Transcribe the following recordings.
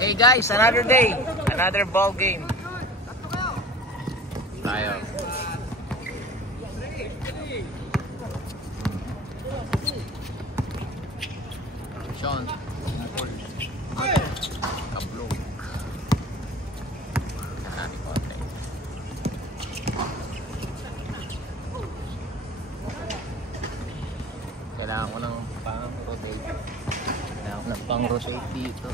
Hey guys, another day, another ball game. Tayo. Sean. Kablog. Nakani konti. Kailangan ko ng pang-rotate. Kailangan ko ng pang-rotate dito.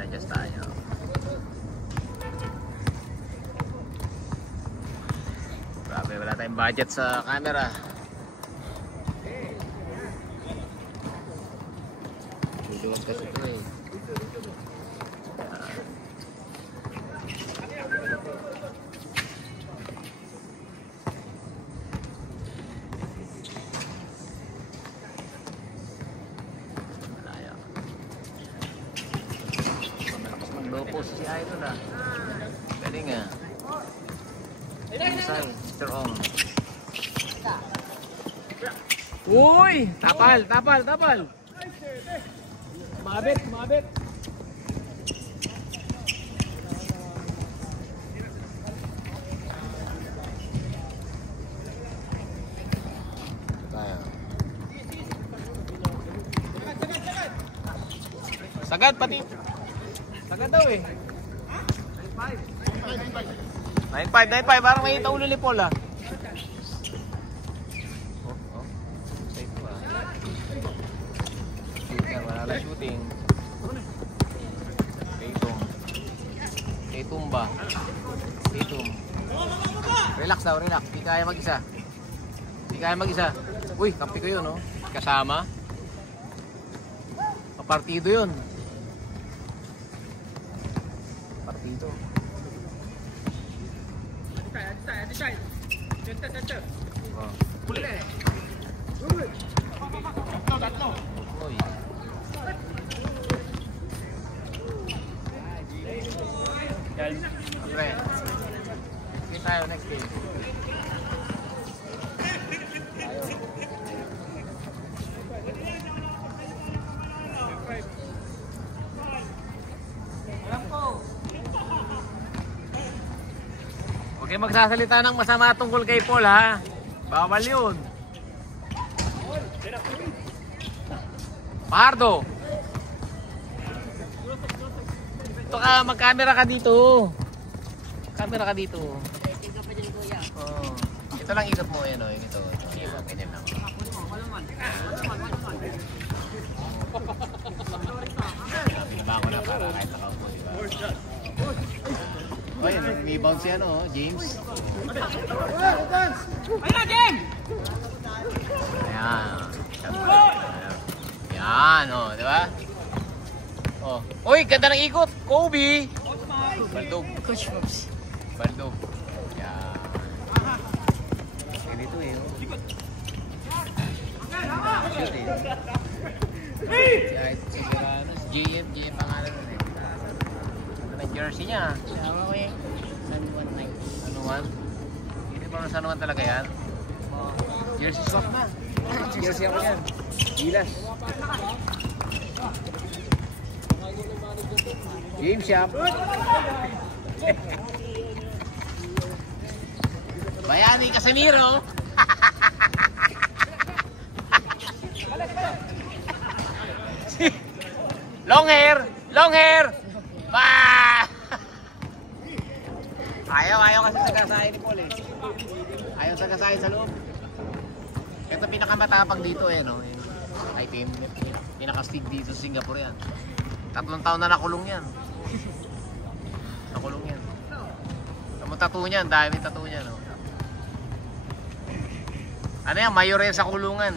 Adjust tayo. Grabe, wala tayong budget sa camera. Duduwas kasi ito eh. Lopos si Idol ah. Galing ah. Isay, Mr. Ong. Uy! Tapal, tapal, tapal. Mabit, mabit. Sagad pati. Sagad daw eh. 9.5, parang may ulo ni Paul ah. Oh. Safe pa. Shooter, wala na shooting. Tatum ba? Tatum. Relax daw, relax. Di kaya mag-isa. Di kaya mag-isa. Uy, kampi ko yun oh. Kasama. Partido yun. Partido. Oh. Uy. Okay. Sige tayo next game. Okay, magsasalita ng masama tungkol kay Paul ha. Bawal yun. Pardo. Ito ka, mag-camera ka dito. Camera ka dito. Oh. Ito lang ikot mo yan o. Ito. Ganyan lang. Binaba ko na para kahit nakaupo, diba? Oh, yan, may bounce yan oh, James. Ayun, James! Ayan. Yan, oh, di ba? Oh. Uy, ganda ng ikot! Kobe! Baldog. Baldog. Yan. Kaya dito eh. Shoot eh. Si JM pangalan nun eh. Jersey niya. Sama ko eh. San Juan Knights. San Juan? Hindi ba San Juan talaga yan? Jersey soft na. Jersey ako yan. Gilas. Game shop. Bayani Casemiro. Long hair. Long hair. Ayaw kasi sagasahin ni Paul eh. Ayaw sagasahin sa loob. Ito pinakamatapang dito eh no. Ay team. Pinakastig dito sa Singapore yan. 3 taon na nakulong yan. Nakulong yan. Ang tattoo niyan, dami tattoo niya no. Ano yan, mayor yan sa kulungan.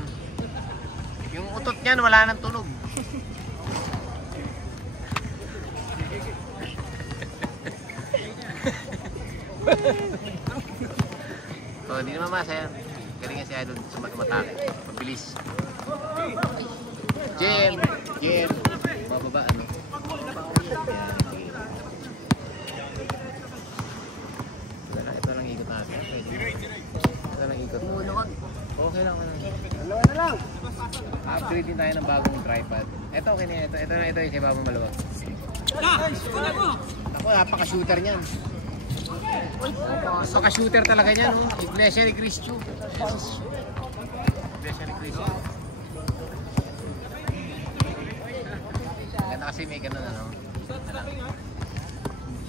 Yung utot niyan wala nang tunog. So, hindi naman masaya. Galing nga si Idol sa matake. Mabilis. Jim! Bababa ano? mag-upgrade din tayo ng bagong tripod. Ito, okay na ito. Ito yung kay Babang Maluwag. Ako, napaka-shooter niyan. Napaka-shooter talaga niyan. Iglesia ni Cristo. Iglesia ni Cristo. Ganda kasi may ganun ano.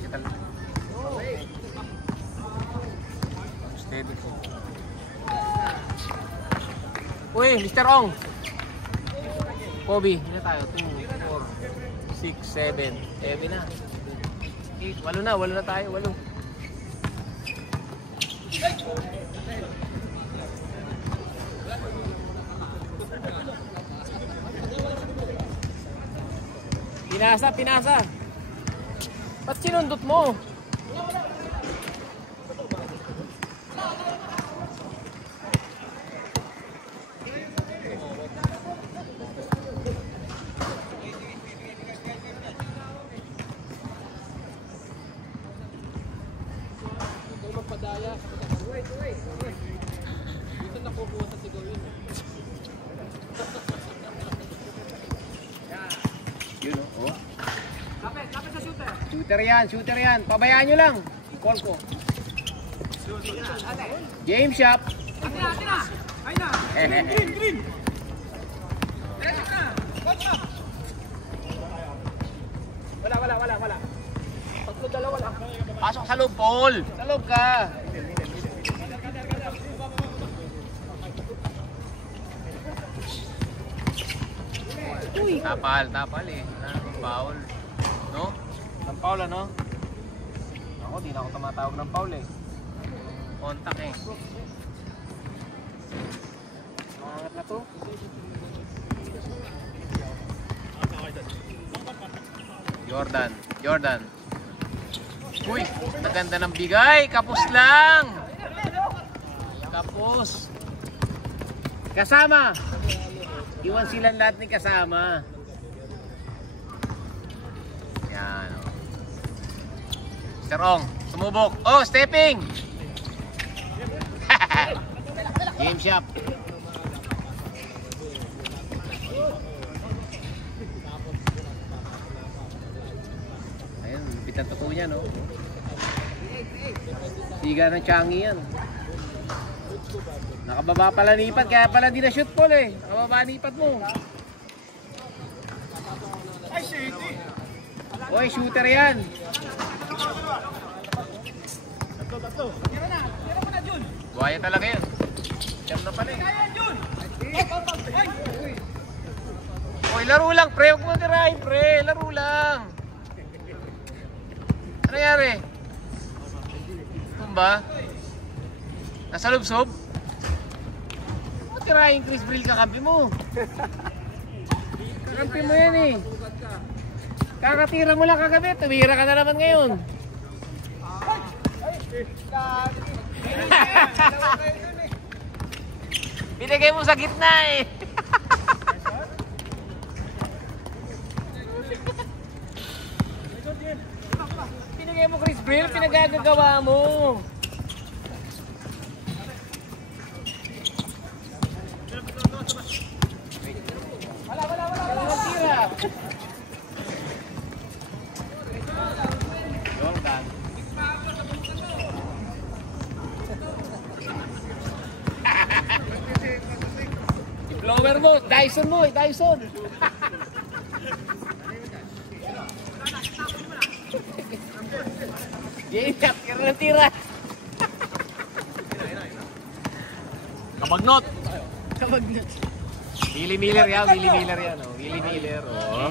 Siya talaga. Steady ko. Uy, Mr. Ong! Kobe, hindi tayo. 2, 4, 6, 7. 7 na. 8, 8 na tayo. 8. Pinasa. Ba't sinundot mo? Yun oh. Kapit sa shooter. Shooter yan. Pabayaan nyo lang. I-call ko. Game shop. Atin na. Ay na. Green. Wala. Tatlo dalawa lang. Pasok sa loob, Paul. Sa loob ka. Uy. Tapal eh. Foul. No? Ang foul ano? Ako, di na ako tumatawag ng foul eh. Contact eh. Mangat na to. Jordan. Uy, naganda ng bigay. Kapos lang. Kapos. Kasama. Iwan silang lahat ni kasama. Yan. Mr. Ong, sumubok. Oh, stepping. Game shop. Ayun, lupit ang totoo niya, no? Siga ng Changi yan. Nakababa pala nipat, kaya pala di na shoot Paul eh. Nakababa nipat mo. Oy, shooter yan. Buhaya talaga yan. Jam na pala eh. Oy, laro lang pre. Huwag mo tirahin pre. Laro lang. Ano nangyari? Tumba? Nasa lubsob? Tirahin Chris Brill kakampi mo. Kakampi mo yan eh. Kakatira mo lang kagabi. Tumira ka na naman ngayon. Binigay mo sa gitna eh. Binigay mo Chris Brill. Pinagagagawa mo. Blower mo, Dyson mo, Dyson. Game shot, kira ng tira. Kabagnot. Willie Miller yan. Oh. Willie Miller. Oh.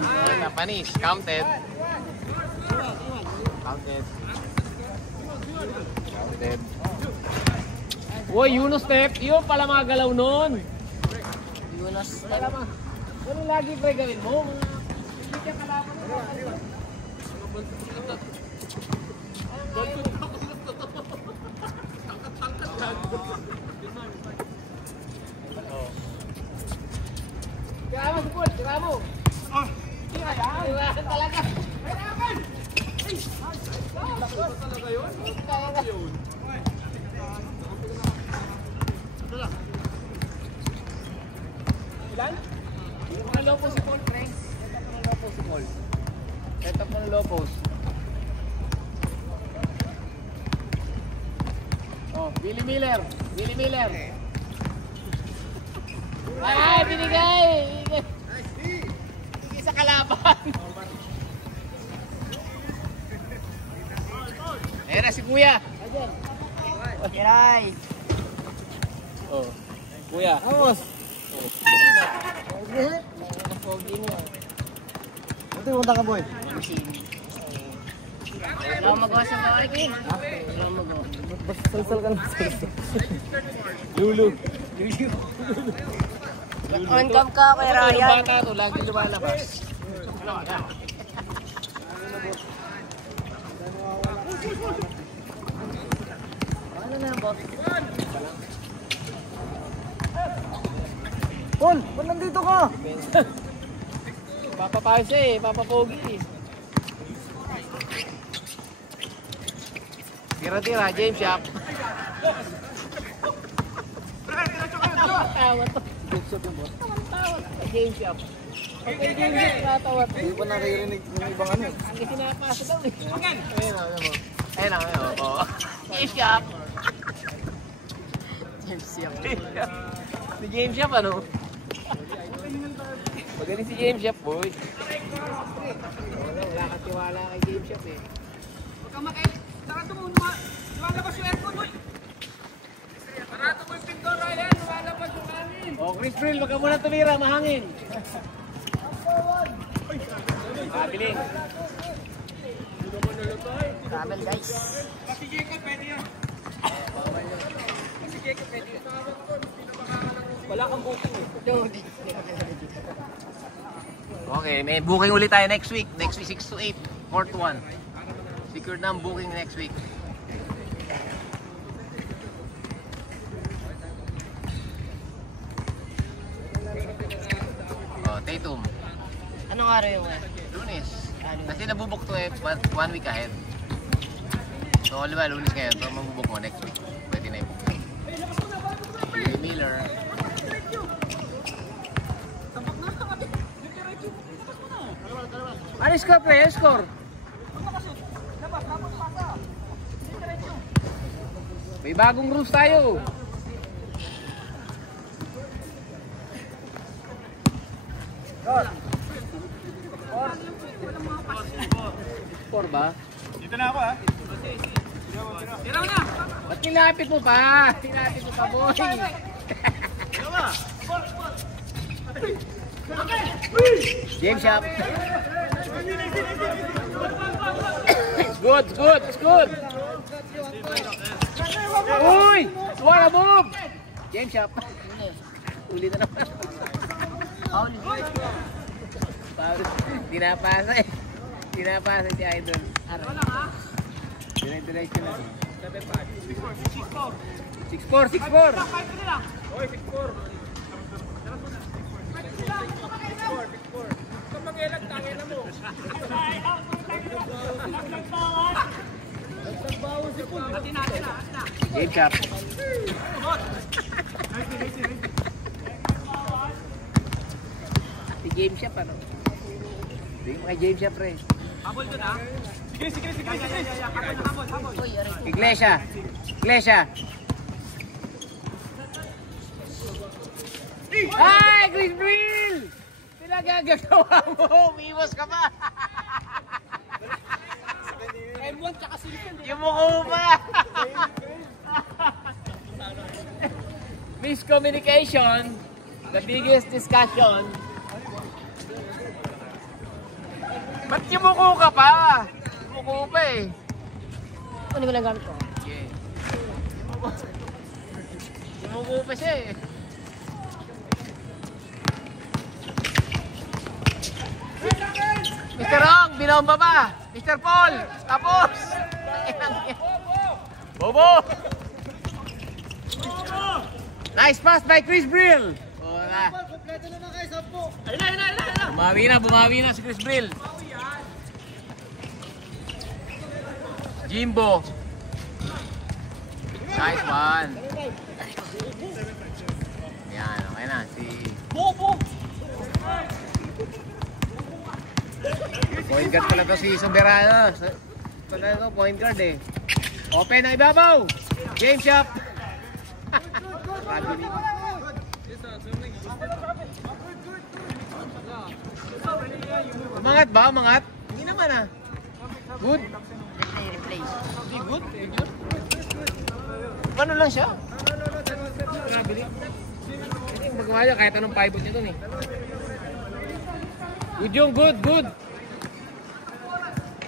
Panis, counted. Uy, Yunus step. Yun pala mga galaw nun. Yunus step. Ano lagi pre gawin mo? Hindi ka kalaban mo. Tira mo, Sipul. Tira mo. Tira yan. Talaga. Talaga yun? Ilan? Set up mo ng low post. Oh, Billy Miller. Billy Miller. Ay, binigay! Binigay sa kalaban. Ayan na si Kuya. Kiray! Oh, Kuya. Vamos! Pogi niya. Ito yung punta ka, boy. Wala akong magawa sa bahay ko. Wala akong magawa. Basta salsal ka na. Lulu. On cam ka, Kuya Yung Ryan. bata to, lagi lumalabas. Ano na, boss? Paul, ba't nandito ka? Papapayos eh, papapogi eh. Tira-tira, James Yap. Tawa to. James Yap. Okay, James Yap, natawat. Hindi pa nakirinig ng ibang ano. Ang isinapasa daw eh. Ayun na, ayun mo. Ayun na, ayun mo. James Yap. James Yap. Si James Yap ano? Magaling si James Yap, boy. Wala kang tiwala kay James Yap eh. Huwag kang makait. Sarado mo, lumalabas yung aircon, boy. Sarado mo yung pinto, Ryan. Lumalabas yung hangin. Oh, Chris Brill, wag ka muna tumira, mahangin. Kabiling. Travel, guys. Si Jacob, pwede yan. Si Jacob, pwede yan. Wala kang booking eh. Okay, may booking ulit tayo next week. Next week, 6 to 8, Court 1. Secured na ang booking next week. Oh, Tatum. Anong araw yung Lunes. Kasi nabubok to eh, 1 week ahead. So, di ba, Lunes ngayon. So, mabubok mo next week. Pwede na i-book. Billy Miller. Ano score, pre? Score? May bagong rules tayo. Score ba? Dito na ako, ha? Tira mo na! Ba't nilapit mo pa? Nilapit mo pa, boy. James Shop. It's good, it's good, it's good. Uy! Wala move! James Shop. Uli na naman. Di napasa eh. Di napasa si Idol. Dire-diretso na. 6-4, 6-4. Oy, 6-4. Kapag ilang tangin na mo. James Shop. Si James Shop ano? Hindi mo kay James Shop rin. Habol doon, ha? Sige, sige, sige, sige. Habol na habol, habol. Iglesia. Iglesia. Ay, Chris Brill! Pinagagagawa mo! Umiwas ka pa! M1 tsaka silicon. Yung mukha mo pa! Miscommunication, the biggest discussion. Ba't yung mukha ka pa? Mukha pa eh. Ano ko lang gamit ko? Yeah. Mukha pa siya eh. Mr. Rong, binomba ba? Mr. Paul, tapos! Bobo! Nice pass by Chris Brill! O na. Bumawi na si Chris Brill. Jimbo. Nice one. Yan, okay na. Si Point guard pala to si Soberano. Pala to, point guard eh. Open ang ibabaw. Game shot. Umangat ba? Umangat? Hindi naman ah. Good. Replay. Hindi good. Ano lang siya? Nabili. Hindi yung magmahal kahit anong pivot nito eh. Good yung good, good.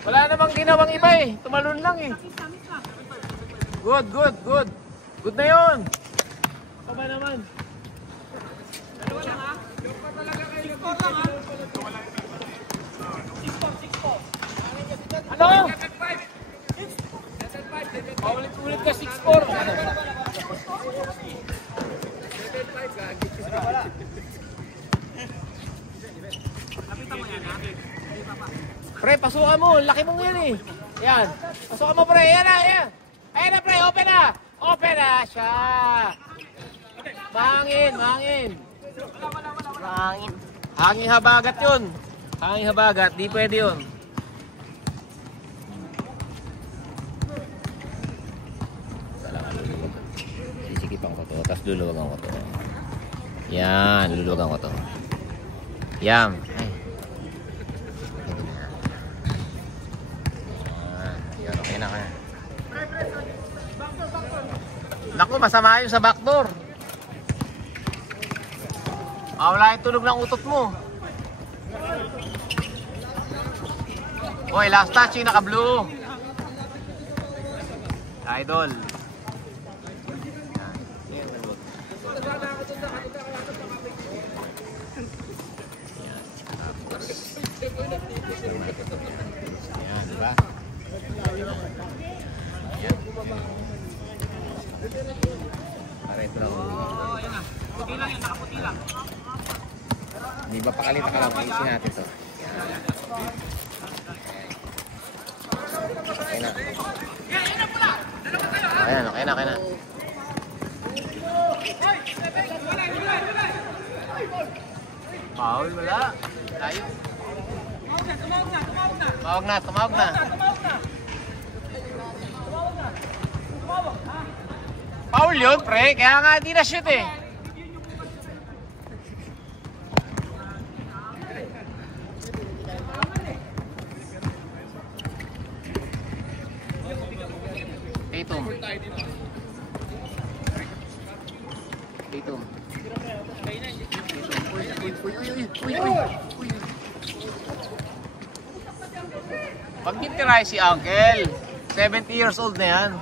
Wala namang ginawang iba eh. Tumalon lang eh. Good, good, good. Good na yun. Ano ba naman? Dalawa lang ha. Yung pa talaga kayo. 6-4 lang ha. 6-4. Ano? 7-5. Paulit-ulit ka 6-4. Pre, pasukan mo. Laki mong yan eh. Yan. Pasukan mo pre. Yan na, yan. Ayan na pre, open na. Open na siya. Mahangin, mahangin. Mahangin. Hangin habagat yun. Hangin habagat, di pwede yun. Sisikipan ko to, tapos luluwagan ko to. Yan, luluwagan ko to. Yan. Ay. Yan, okay na kaya. Naku, masama yun sa backdoor. Wala yung tunog ng utot mo. Oy, last touch yung naka-blue. Idol. Yan, diba? Yan. Pareto lang. Oo, yan na. Puti lang yan. Nakaputi lang. Hindi ba pakalita ka lang? Isin natin to. Okay na. Ayan, okay na, okay na. Foul, wala. Tayo. Tumawag na, tumawag na. Foul yun, pre. Kaya nga di na shoot eh. Tatum. Tatum. Uy. Pag nitiray si Uncle, 70 years old na yan.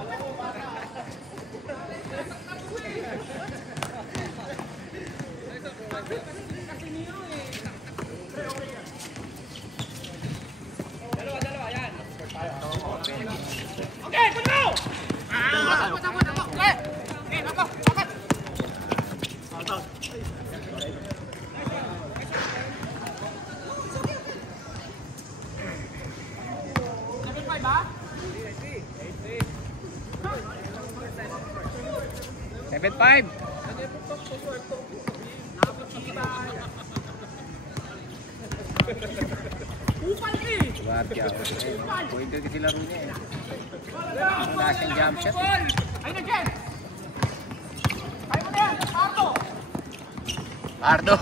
Okay, put go! Seven five. Upal ka eh! Guardia. Pointer kasi laro niya eh. Wala siyang jump shot. Ayun na, Jen! Kaya mo na yan! Pardo! Pardo.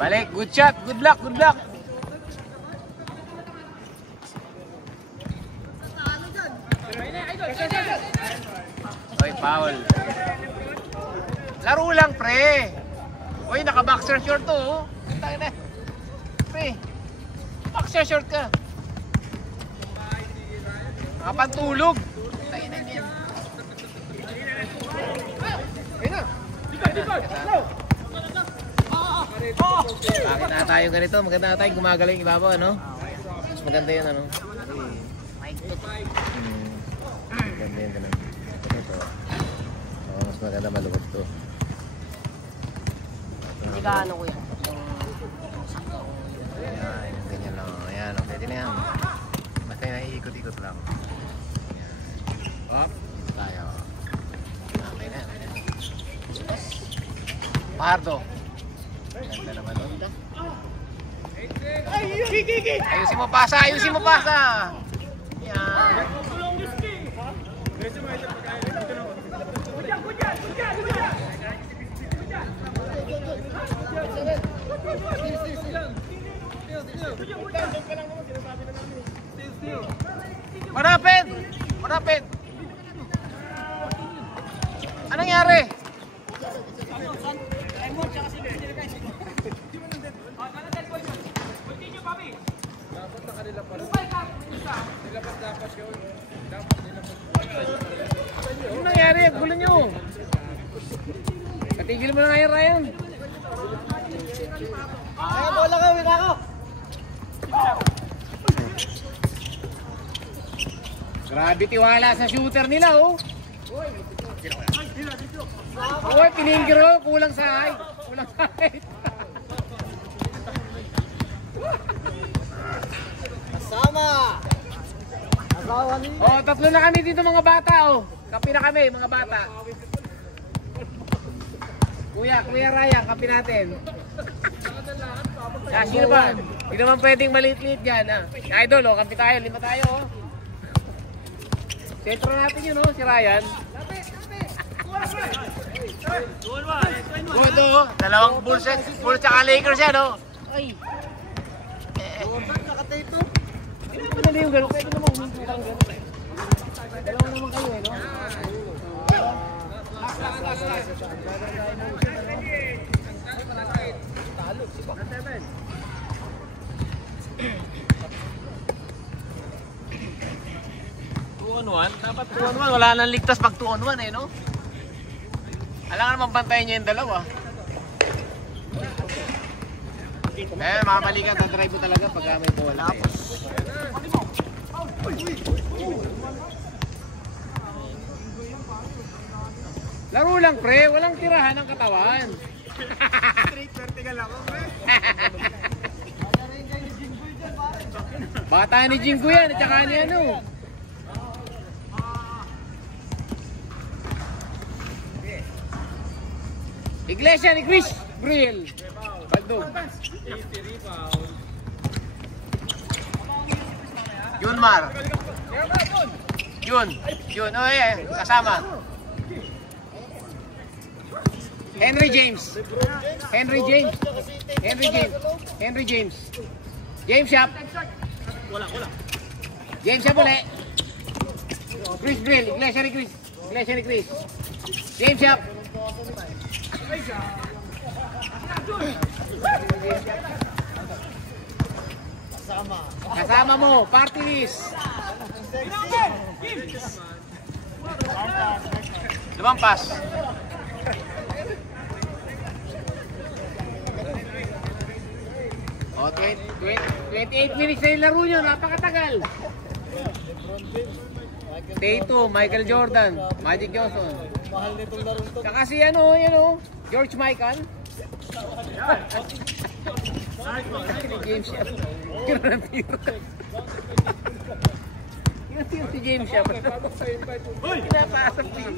Balik, good shot, good luck, good luck. Oy, foul. Laro lang, pre. Oy, naka-boxer short to, oh. Tangina. Pre. Boxer short ka. Nakapantulog. Tangina niyan. Bakit na tayo ganito? Maganda na tayo gumagaling ibabaw, ano? Mas maganda yun, ano? Maganda yun, ganun. Ito. Oo, mas maganda maluwag to. Hindi ka ano ko yan. Ayan, ganyan lang. Ayan, okay din na yan. Basta yung naiikot-ikot lang. Ayan. Up. Tayo. Okay na. Pardo. Ganda naman. Ayusin mo pasa, ayusin mo pasa. Yan. Marapit! Marapit! Anong nangyari? Anong nangyari? Gulo nyo! Patigil mo na nga yung Ryan. Ay, bola ka, wika ko. Grabe tiwala sa shooter nila, oh. Uy, piningiro, kulang sa height. Kulang sa height. Kasama. Asawa ni. Oh, tatlo na kami dito mga bata, oh. Kapi na kami, mga bata. Kuya Ryan, kapi natin. Ah, sino ba? Hindi naman pwedeng maliit-liit dyan, ah. Idol, oh, kapi tayo, 5 tayo, oh. Sentro natin yun, oh, si Ryan. Good, oh. Dalawang Bulls tsaka Lakers yan, oh. Ay, Hindi naman na yung gano'n. Pwede naman huminto lang gano'n. Dalawa naman kayo, eh, no? Dapat 2-on-1. Wala nang ligtas pag 2-on-1, eh, no? Alam nga naman bantayan niya yung dalawa. Eh, makabalikan, tatry mo talaga pagka may bola. Laro lang, pre. Walang tirahan ng katawan. Straight vertical ako, pre. Bata ni Jingo yan, at saka ni ano. Iglesia ni Chris Briel. Baldog. Junmar. Yun. Oh, eh, kasama. Henry James. James Shop. James Shop ulit. Chris Briel. Iglesia ni Chris. James Shop. Kasama mo, party list. Lumampas. O, 28 minutes na yung laro nyo, napakatagal. Tatum, Michael Jordan, Magic Johnson. Mahal nitong laro to. Saka si ano, George Michael. James Shep. Tiro si James Shep. Pinapasok din.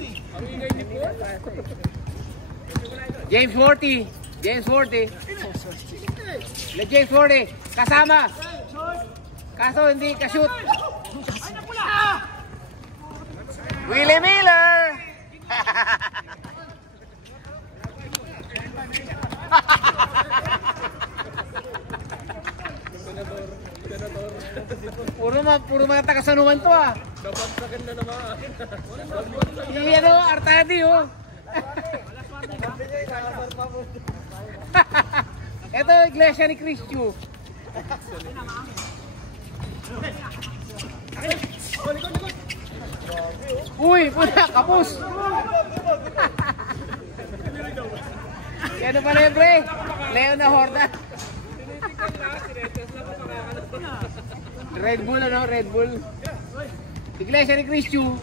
James Worthy. James Worthy. Kasama. Kaso hindi ka-shoot. Willie Miller. Puro mga taga-sanuan to, ah. Nabansagan na naman. Yung ano, Artadi, oh. Ito, Iglesia ni Cristo. Uy, puta, kapus. Ano pala yun, pre? Leo na Horda. Red Bull, ano? Red Bull. Iglesia ni Cristo.